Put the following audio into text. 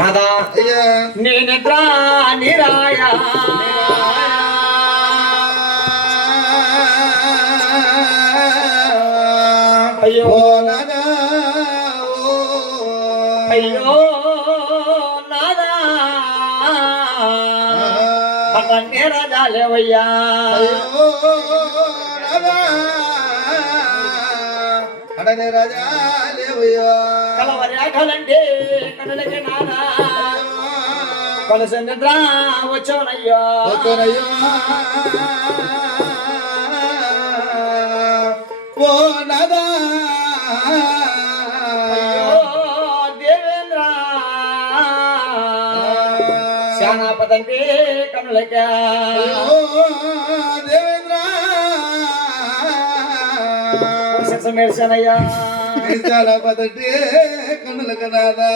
కాదా నేనెట్రా నిరాయ అయ్యో అయ్యో నాదా అతన్ని రాజాలేవయ్యా అడనే రాజా లేవయ్యా కలవరేఖలంటే కనులకి నానా కొలసి నిద్ర వచ్చానయ్యా ఓ నాదా దేవేంద్ర శానాపదంటే కనులక దేవేంద్ర మెర్సనయ్యా చాలా పదంటే కన్నుల కనాదా